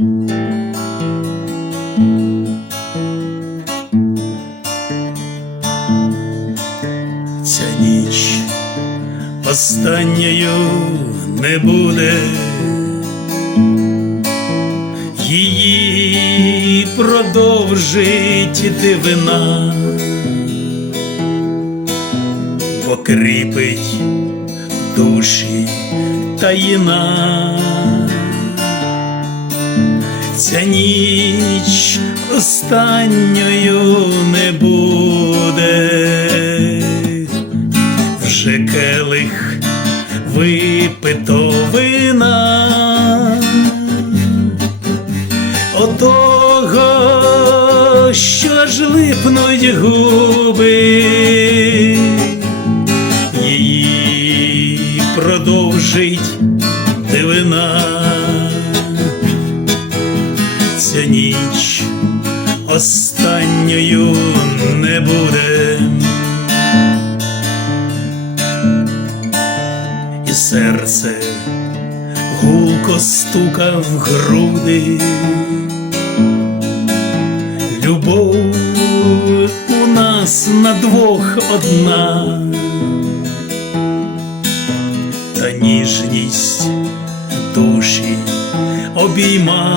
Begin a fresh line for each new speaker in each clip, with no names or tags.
Ця ніч останньою не буде. Її продовжить дивина, бо кріпить душі таїна. Ця ніч останньою не буде, вже келих випито вина. Отого, що ж липнуть губи, її продовжить Ця ніч останньою не буде. І серце гулко стука в груди. Любов у нас на двох одна, та ніжність душі обійма,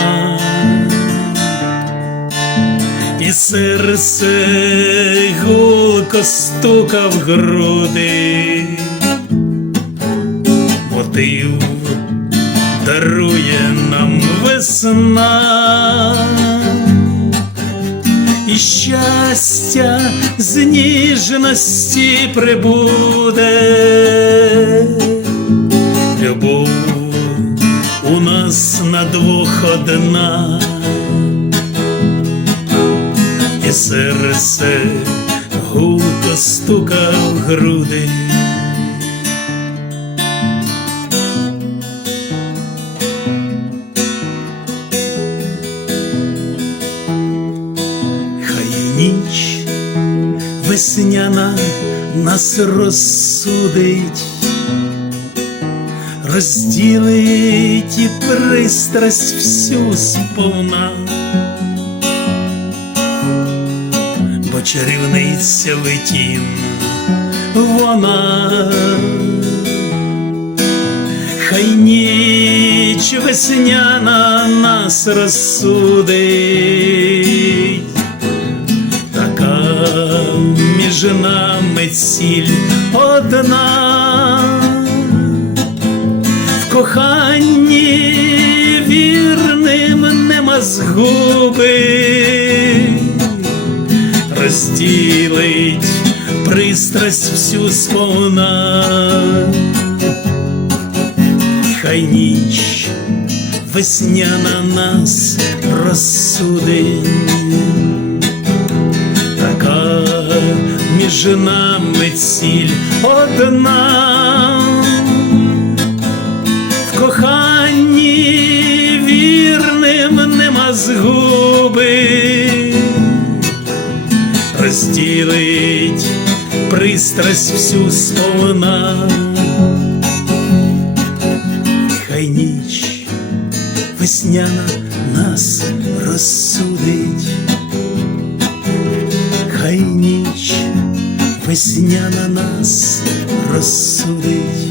серце гулко стука в груди, мотив дарує нам весна. І щастя з ніжності прибуде. Любов у нас на двох одна, серце гулко стука в груди. Ніч весняна нас розсудить, розділить і пристрасть всю сповна, чарівниця витім вона, хай ніч весняна нас розсудить. Така між нами ціль одна, в коханні вірним нема згуби, розділить пристрасть всю сповна, хай ніч весняна нас розсудить така між нами ціль одна, в коханні вірним нема згуби, розділить пристрасть всю сповна, хай ніч весняна нас розсудить хай ніч весняна нас розсудить.